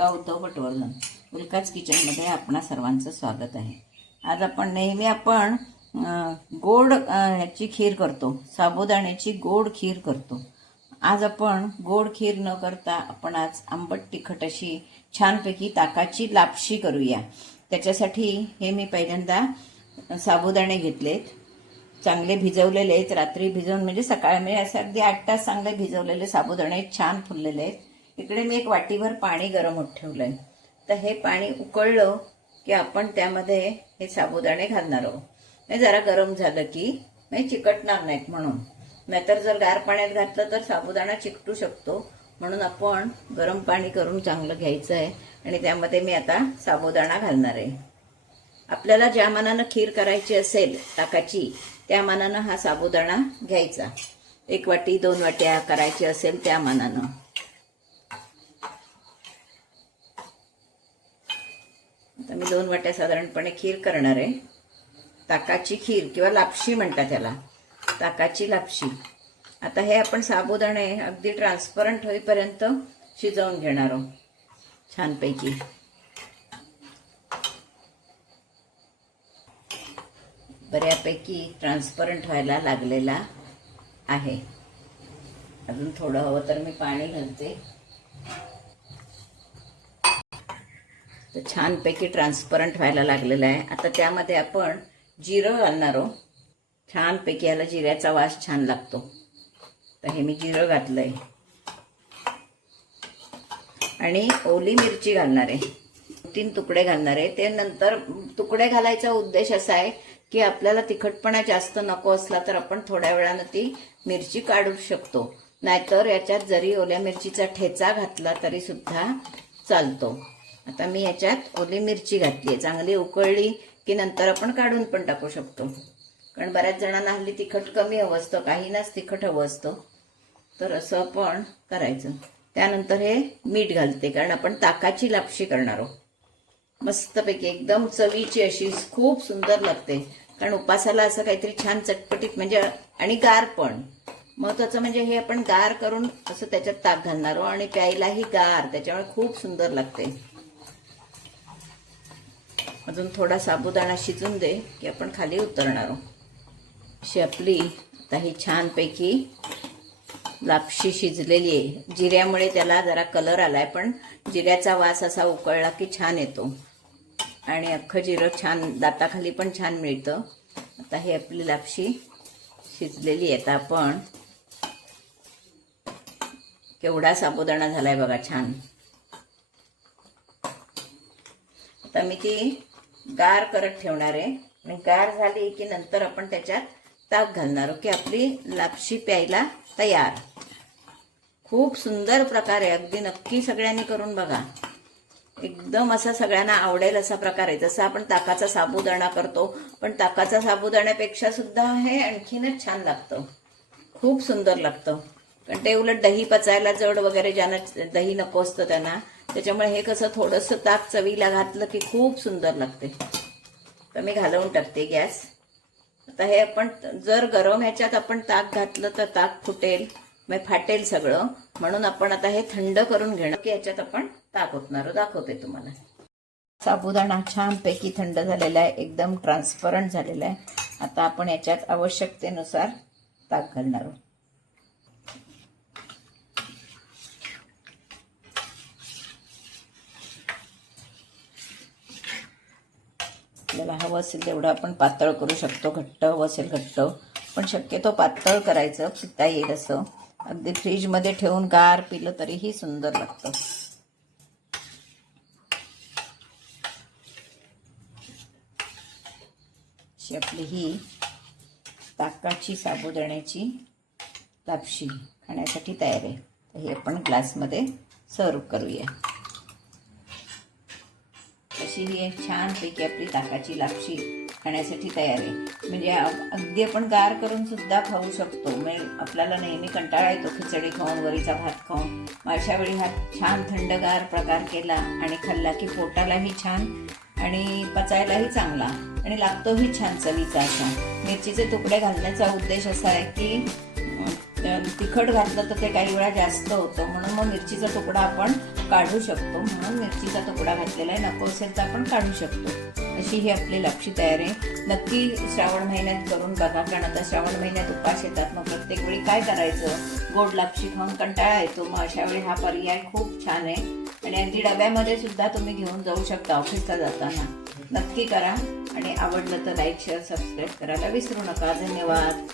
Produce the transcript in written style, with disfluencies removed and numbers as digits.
अलका उद्धव पटवर्धन. उल्काच किचनमध्ये आपणा सर्वांचं स्वागत आहे. आज आपण नेहमी गोड ह्याची खीर करतो, साबुदाण्याची गोड खीर करतो. आज आपण गोड खीर न करता आपण आज आंबट तिखट अशी छानपैकी ताकाची लापशी करूया. त्याच्यासाठी हे मी पहिल्यांदा साबुदाणे घेतलेत, चांगले भिजवलेले आहेत. रात्री भिजवून म्हणजे सकाळी म्हणजे असे अगदी 8 तास चांगले भिजवलेले साबुदाणे छान फुललेले आहेत. इकडे मी एक वाटीभर पाणी गरम होत ठेवलंय. तर हे पाणी उकळलं की आपण त्यामध्ये हे साबुदाणे घालणार आहोत. हे जरा गरम झालं की नाही चिकटणार नाहीत म्हणून, नाहीतर जर गार पाण्यात घातलं तर साबुदाणा चिकटू शकतो. म्हणून आपण गरम पाणी करून चांगलं घ्यायचं आहे आणि त्यामध्ये मी आता साबुदाणा घालणार आहे. आपल्याला ज्या मानानं खीर करायची असेल ताकाची त्या मानानं हा साबुदाणा घ्यायचा. 1 वाटी 2 वाट्या करायची असेल त्या मानानं. आता मी 2 वाट्या साधारणपणे खीर करणार आहे. ताकाची खीर किंवा लापशी म्हणतात त्याला, ताकाची लापशी. आता हे आपण साबुदाणे अगदी ट्रान्सपरंट होईपर्यंत शिजवून घेणार आहोत छानपैकी. बऱ्यापैकी ट्रान्सपरंट व्हायला लागलेला आहे. अजून थोडं हवं तर मी पाणी घालते. तर छानपैकी ट्रान्सपरंट व्हायला लागलेलं आहे. आता त्यामध्ये आपण जिरं घालणार आहोत. छानपैकी याला जिऱ्याचा वास छान लागतो. तर हे मी जिरं घातलंय आणि ओली मिरची घालणार आहे. 3 तुकडे घालणार आहे. ते नंतर तुकडे घालायचा उद्देश असा आहे की आपल्याला तिखटपणा जास्त नको असला तर आपण थोड्या वेळानं ती मिरची काढू शकतो. नाहीतर याच्यात जरी ओल्या मिरचीचा ठेचा घातला तरी सुद्धा चालतो. आता मी याच्यात ओली मिरची घातली आहे. चांगली उकळली की नंतर आपण काढून पण टाकू शकतो. कारण बऱ्याच जणांना हल्ली तिखट कमी हवं असतं, काहींनाच तिखट हवं असतं. तर असं आपण करायचं. त्यानंतर हे मीठ घालते कारण आपण ताकाची लापशी करणार आहोत. मस्तपैकी एकदम चवीची अशी खूप सुंदर लागते. कारण उपासाला असं काहीतरी छान चटपटीत म्हणजे आणि गार पण महत्वाचं म्हणजे हे आपण गार करून असं त्याच्यात ताक घालणार आहोत आणि प्यायलाही गार, त्याच्यामुळे खूप सुंदर लागते. अजून थोडा साबुदाणा शिजून दे की आपण खाली उतरणार आहोत. अशी आपली आता ही छानपैकी लापशी शिजलेली आहे. जिऱ्यामुळे त्याला जरा कलर आलाय, पण जिऱ्याचा वास असा उकळला की छान येतो आणि अख्खं जिरं छान दाताखाली पण छान मिळतं. आता ही आपली लापशी शिजलेली आहे. आता आपण केवढा साबुदाणा झालाय बघा छान. आता मी ती गार करत ठेवणार आहे आणि गार झाली की नंतर आपण त्याच्यात ताक घालणार की आपली लापशी प्यायला तयार. खूप सुंदर प्रकार आहे. अगदी नक्की सगळ्यांनी करून बघा. एकदम असा सगळ्यांना आवडेल असा प्रकार आहे. जसं आपण ताकाचा साबुदाणा करतो, पण ताकाचा साबुदाण्यापेक्षा सुद्धा हे आणखीनच छान लागतं. खूप सुंदर लागतं. कारण ते उलट दही पचायला जड वगैरे ज्यांना दही नको असतं त्यांना, त्याच्यामुळे हे कसं थोडंसं ताक चवीला घातलं की खूप सुंदर लागते. तर मी घालवून टाकते गॅस. आता हे आपण जर गरम ह्याच्यात आपण ताक घातलं तर ताक फुटेल, मग फाटेल सगळं. म्हणून आपण आता हे थंड करून घेणं की ह्याच्यात आपण ताक ओतणार. दाखवते तुम्हाला. साबुदाणा छानपैकी थंड झालेला आहे, एकदम ट्रान्सपरंट झालेला आहे. आता आपण याच्यात आवश्यकतेनुसार ताक घालणार आहोत. आपल्याला हवं असेल तेवढं आपण पातळ करू शकतो, घट्ट हवं असेल घट्ट, पण शक्यतो पातळ करायचं, पिता येईल असं. अगदी फ्रीजमध्ये ठेवून गार पिलं तरीही सुंदर लागतं. अशी आपली ही ताकाची साबुदाण्याची लापशी खाण्यासाठी तयार आहे. तर हे आपण ग्लासमध्ये सर्व करूया. अशी ही छानपैकी आपली ताकाची लापशी खाण्यासाठी तयार आहे. म्हणजे अगदी आपण गार करून सुद्धा खाऊ शकतो. म्हणजे आपल्याला नेहमी कंटाळा येतो खिचडी खाऊन, वरीचा भात खाऊन. अशा वेळी हा छान थंडगार प्रकार केला आणि खाल्ला की पोटालाही छान आणि पचायलाही चांगला आणि लागतोही छान चवीचा असा. मिरचीचे तुकडे घालण्याचा उद्देश असा आहे की तिखट घातलं तर ते काही वेळा जास्त होतं, म्हणून मग मिरचीचा तुकडा आपण काढू शकतो. म्हणून मिरचीचा तुकडा घातलेला आहे, नको असेल तर आपण काढू शकतो. अशी ही आपली लापशी तयार आहे. नक्की श्रावण महिन्यात करून बघा, कारण आता श्रावण महिन्यात उपास येतात. मग प्रत्येक वेळी काय करायचं, गोड लापशी खाऊन कंटाळा येतो. मग अशा वेळी हा पर्याय खूप छान आहे आणि अगदी डब्यामध्ये सुद्धा तुम्ही घेऊन जाऊ शकता ऑफिसला जाताना. नक्की करा आणि आवडलं तर लाईक, शेअर, सबस्क्राईब करायला विसरू नका. धन्यवाद.